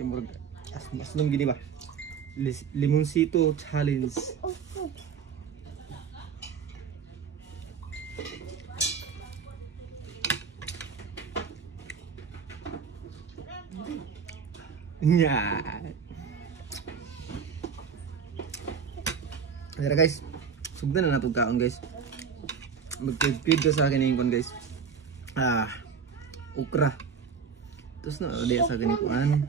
Kaya murag aslong gini ba? Limoncito challenge. Nya. Tara guys, sugdan na natong kaon guys. Magpid sa akin yung kon guys. Okra. Terus na dia sa akin yung kuan.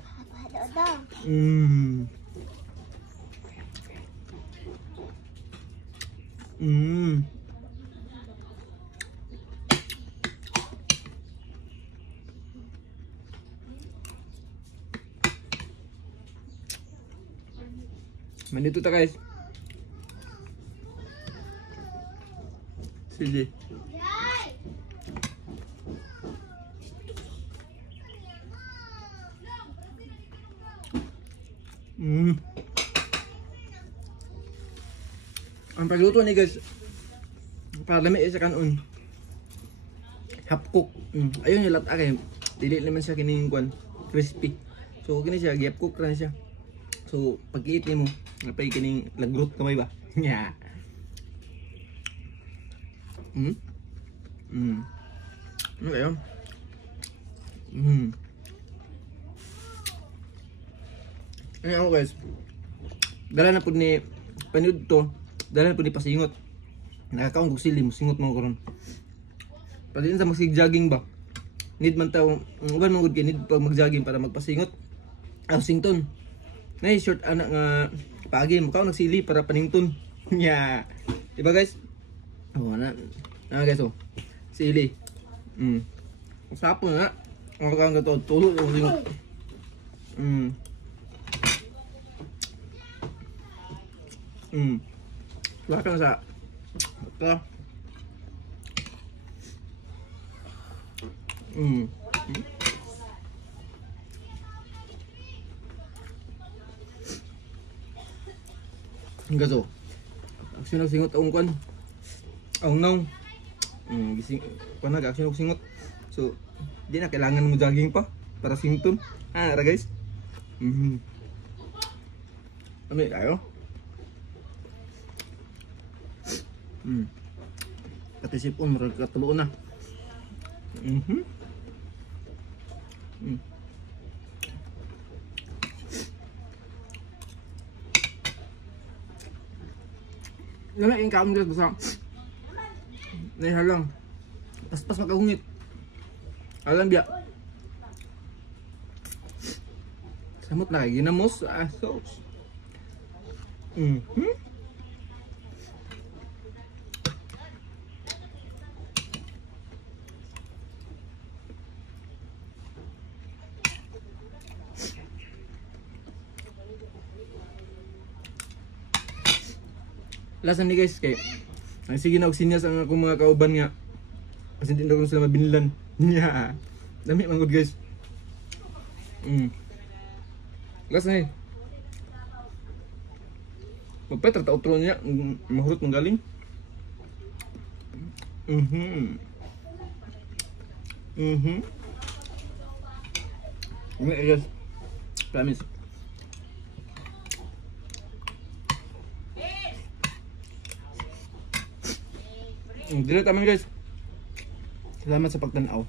Manito ta guys. Sige. Ang pagluto ni guys, para lami sa kanon. Half cook. Ayun yung lata kay dili naman siya kining kwan, crispy. So kini siya half cook ra siya. So pag-iit nimo, napay kining lagrot kamay ba? Nya. Ano kayo? Ay ako guys, dala na po ni panood to, dala na po ni pasingot. Nakakaon kong sili, musingot mo karon. Pwede sa magsig-jogging ba? Need man tao, uban mong good need pag mag-jogging para magpasingot. Sington. Nay short anak nga paagi mo ka nagsili para panington. Nya. Diba guys? Oh na guys oh. Sili. Usapo nga. Ang kang gato tulog yung singot. Lakan sa ito. Hanggang so aksyon ng singot ang kwan ang nong gising kwan nag aksyon ng singot so di na kailangan mo jogging pa para sington ra guys. Ano tayo? Pati sipon marag katulo na. Lala yung kaon guys basta nahihalang pas makahungit alam biya samot na kayo ginamos sauce. Lasan ni guys kay sige na og sinyas ang akong mga kauban nga kasi hindi na ko sila mabinlan nya dami man gud guys. Lasan ni magpetra ta outro niya mahurot manggaling. Guys, promise. Dili taman guys. Salamat sa pagtanaw.